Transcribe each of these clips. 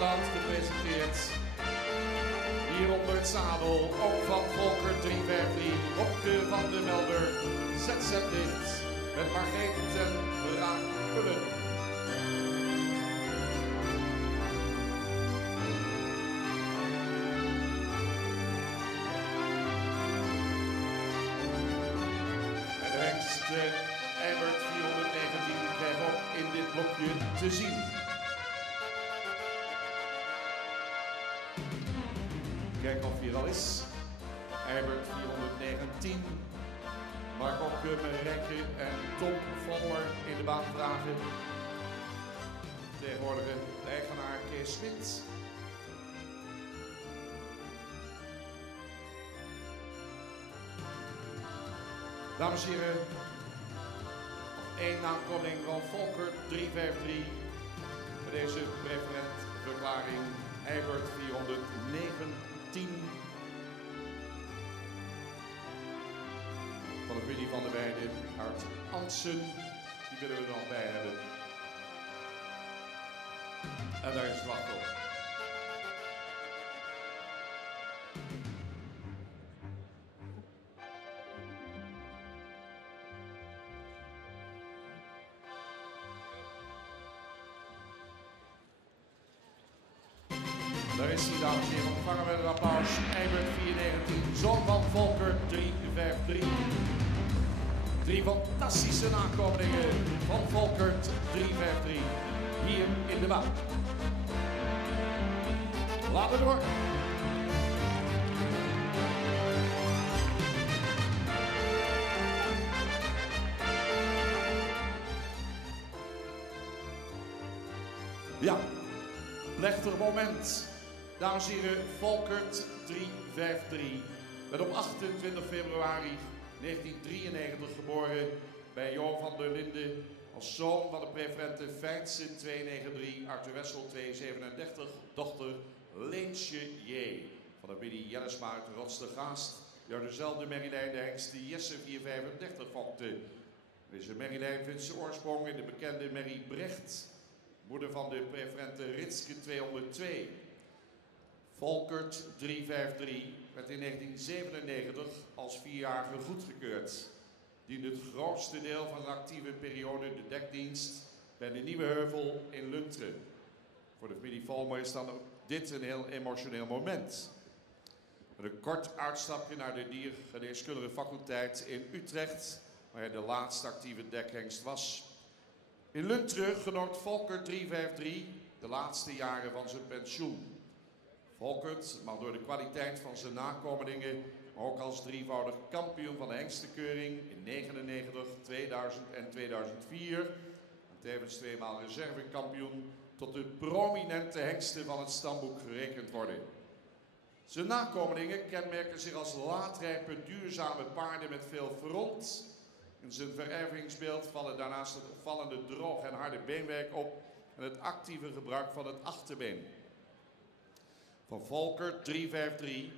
Maandag gepresenteerd. Hier onder het zadel, ook van Volker 353, Hopke van de Melder, ZZ Licht met Margreet ten Braak-Pullen. En de hengst Eibert 419 krijgt ook in dit blokje te zien. Kijk of hij er al is. Eibert 419. Mark Hopke, Rijke en Tom Voller in de baan vragen. Tegenwoordig de eigenaar Kees Smit. Dames en heren, één naamkoming van Volker 353 voor deze preferentverklaring. Eibert 419 van de familie van der Weijden uit Ansen. Die willen we er nog bij hebben. En daar is het wacht op. Daar is hij, dames en heren. Ontvangen we een applaus. Eibert 419, zoon van Volker 353. Drie fantastische nakomelingen van Volker 353. Hier in de baan. Laten we door. Ja, plechtig moment. Dames en heren, Volkert 353 werd op 28 februari 1993 geboren bij Jo van der Linden als zoon van de preferente Feitse 293, Arthur Wessel 237, dochter Leensje J. van de familie Jellesma uit Rotstergaast, die uit dezelfde merrielijn de hengst Jesse 435 fokte. Deze merrielijn vindt zijn oorsprong in de bekende Merrie Brecht, moeder van de preferente Ritske 202. Volkert 353 werd in 1997 als 4-jarige goedgekeurd. Diende het grootste deel van zijn actieve periode de dekdienst bij de Nieuwe Heuvel in Lunteren. Voor de familie Volmer is dan ook dit een heel emotioneel moment. Met een kort uitstapje naar de diergeneeskundige faculteit in Utrecht, waar hij de laatste actieve dekhengst was. In Lunteren genoot Volkert 353 de laatste jaren van zijn pensioen. Volkert mag door de kwaliteit van zijn nakomelingen, maar ook als drievoudig kampioen van de hengstenkeuring in 1999, 2000 en 2004, en tevens tweemaal reservekampioen, tot de prominente hengsten van het stamboek gerekend worden. Zijn nakomelingen kenmerken zich als laatrijpe, duurzame paarden met veel front. In zijn verervingsbeeld vallen daarnaast het opvallende droog en harde beenwerk op en het actieve gebruik van het achterbeen. Van Volker 353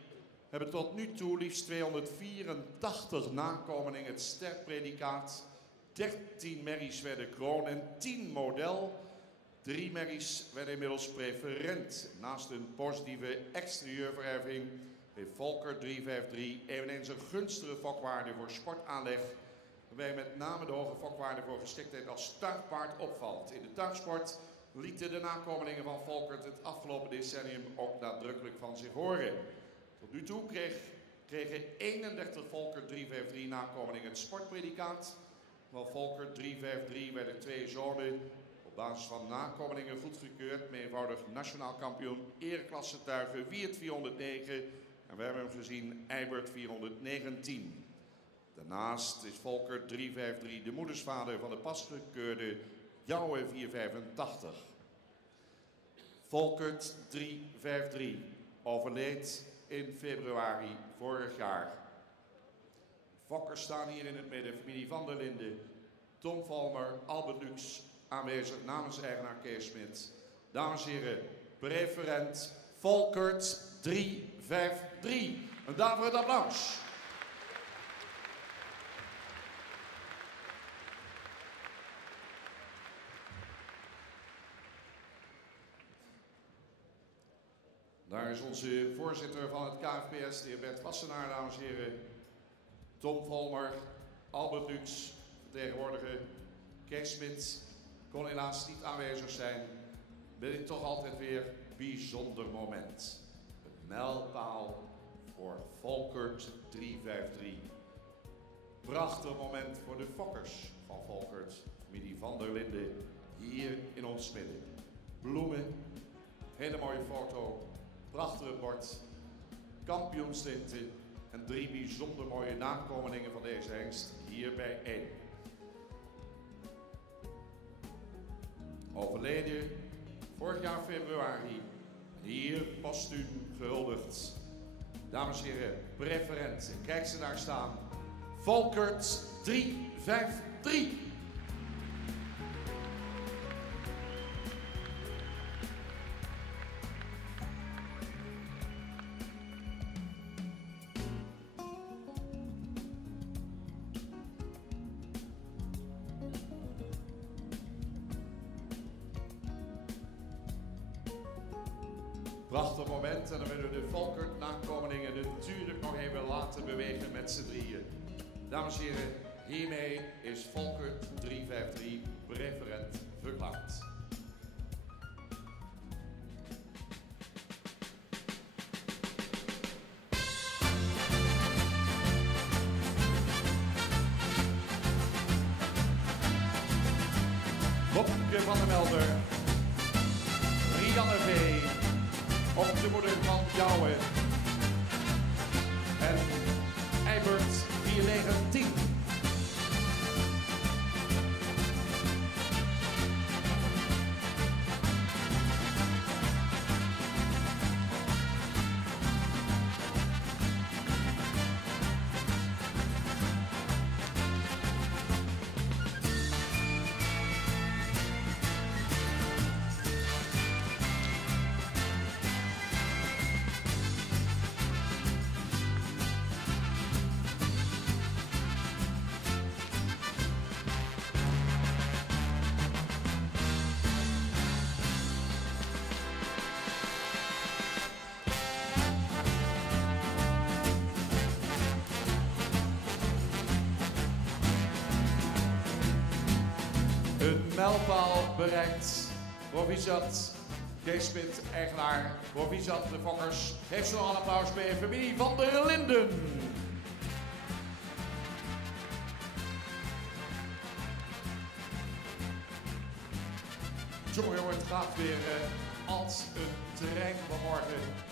hebben tot nu toe liefst 284 nakomelingen het sterpredicaat, 13 merries werden kroon en 10 model. 3 merries werden inmiddels preferent. Naast een positieve exterieurvererving heeft Volker 353 eveneens een gunstige fokwaarde voor sportaanleg, waarbij met name de hoge fokwaarde voor geschiktheid als tuigpaard opvalt. In de tuigsport lieten de nakomelingen van Volkert het afgelopen decennium ook nadrukkelijk van zich horen. Tot nu toe kregen 31 Volkert 353 nakomelingen het sportpredicaat. Van Volkert 353 werden 2 zonen op basis van nakomelingen goedgekeurd. Meervoudig nationaal kampioen ereklasse tuigen Wiert 409 en we hebben hem gezien Eibert 419. Daarnaast is Volkert 353 de moedersvader van de pas gekeurde Jouwe 485. Volkert 353 overleed in februari vorig jaar. Fokkers staan hier in het midden, familie van der Linden, Tom Valmer, Albert Lux aanwezig namens eigenaar Kees Smit. Dames en heren, preferent Volkert 353. Een daverend applaus. Daar is onze voorzitter van het KFPS, de heer Bert Wassenaar, dames en heren. Tom Volmer, Albert Lux, vertegenwoordiger. Kees Smit kon helaas niet aanwezig zijn. Bij dit toch altijd weer bijzonder moment. Een mijlpaal voor Volkert 353. Prachtig moment voor de fokkers van Volkert, familie van der Linden, hier in ons midden. Bloemen, hele mooie foto, prachtig bord, kampioenstinten en 3 bijzonder mooie nakomelingen van deze hengst hier bijeen. Overleden vorig jaar februari, hier postuum gehuldigd. Dames en heren, preferent, kijk ze daar staan. Volkert 353. Prachtig moment en dan willen we de Volkert-nakomelingen natuurlijk nog even laten bewegen met z'n drieën. Dames en heren, hiermee is Volkert 353 preferent verklaard. Bobke van der Melder, Rianne V. Op de moeder van Jouwe en Eibert 419. Een mijlpaal bereikt. Proficiat, Kees Smit, eigenaar. Proficiat, de fokkers. Geef ze nog een applaus bij familie van der Linden. Jongen, het gaat weer als een trein vanmorgen.